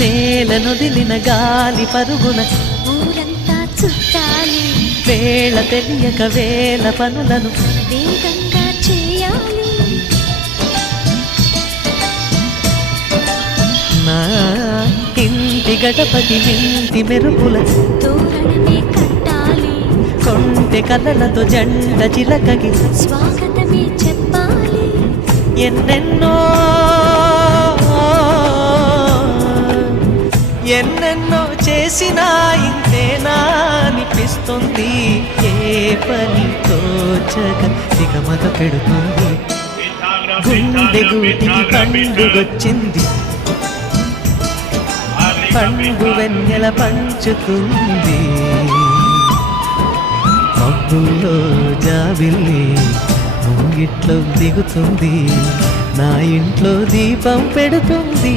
నేలనొదిలిన గాలి పరుగున ఊరంతా చుట్టాలి, వేళ తెలియక వేల పనులను వేగంగా చేయాలి. నా ఇంటి గడపటి ఇంటి మెరుపుల తోరణమే కట్టాలి, కొంటె కలలతో జెండ చిలకకి స్వాగతమే చెప్పాలి. ఎన్నెన్నో ఎన్నెన్నో చేసినా ఇంతేనా అనిపిస్తుంది. ఏ పని తోచక దిగమగ పెడుతుంది. గుండె గూటికి పండుగొచ్చింది, పండు వెన్నెల పంచుతుంది. మబ్బుల్లో జాబిల్లి ముంగిట్లో దిగుతుంది, నా ఇంట్లో దీపం పెడుతుంది.